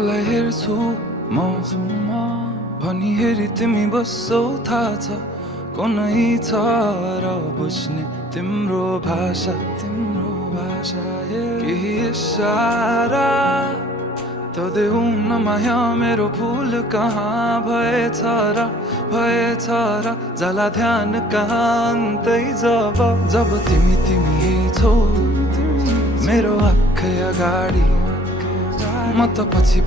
कोलाई हेर्छु म भनी हेरी तिमी बस्छौ थाहा छ कुनै छ र बुझ्ने तिम्रो भाषा केही इशारा त देऊ न माया मेरो भुल कहाँ भएछ र जाला ध्यान कहाँ अन्तै जब तिमी छौ मेरो आँखै अगाडि म त पछि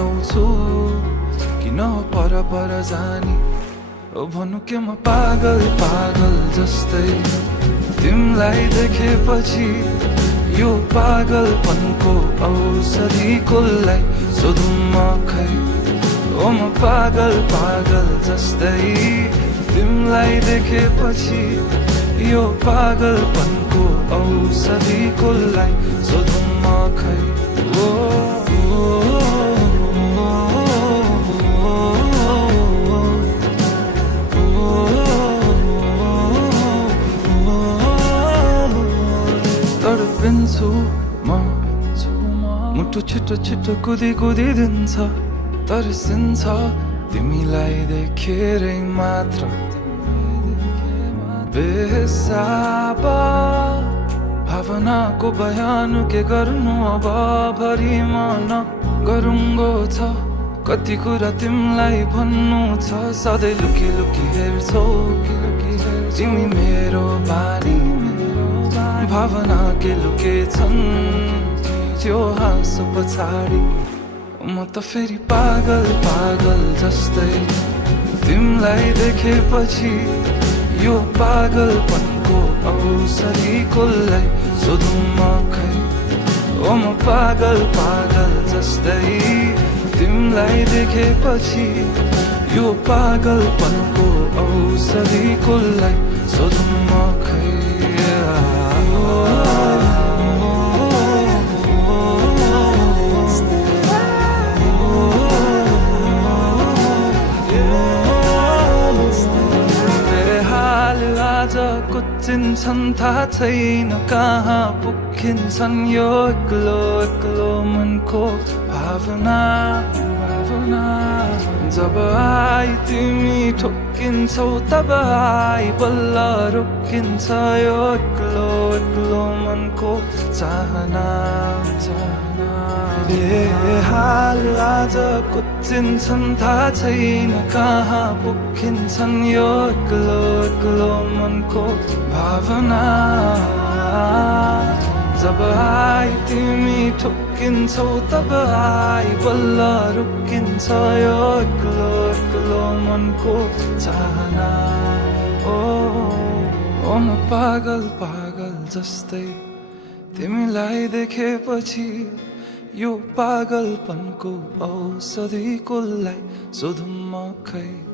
आउँछु किन पर जाने ओ भन्नु के म पागल जस्तै तिमीलाई देखेपछि यो पागलपनको औषधि कसलाई सोधौँ म खै ओ म पागल जस्तै तिमीलाई देखेपछि यो पागलपनको औषधि कसलाई सोधौँ म खै तडपिन्छु म मुटु छिटो कुदिन्छ तर्सिन्छ तिमीलाई देखेरै मात्र बेहिसाब भावनाको बयान के गर्नु अब भरि मन गरुङ्गो छ कति कुरा तिमीलाई भन्नु छ सधैँ लुकी हेर्छौ तिमी मेरो बानी भावना के लुकेछन् त्यो हाँसो पछाडि म त फेरि पागल जस्तै तिमीलाई देखेपछि यो पागलपनको औषधि कसलाई सोधौँ म खै ओ म पागल जस्तै तिमीलाई देखेपछि यो पागलपनको औषधि कसलाई सोधौँ म खै कुचिन्छन् थाहा छैन कहाँ पुगिन्छन् यो एक्लो मनको भावना जब आई तिमी ठोकिन्छौ तब आई बल्ल रोकिन्छ यो एक्लो मनको चाहना हाल आज कुचिन्छन् थाहा छैन कहाँ पुगिन्छन् यो एक्लो मनको भावना जब आई तिमी ठोकिन्छौ तब आई बल्ल रोकिन्छ यो एक्लो मनको चाहना ओ म पागल जस्तै तिमीलाई देखेपछि यो पागलपनको औषधि कसलाई सोधौँ म खै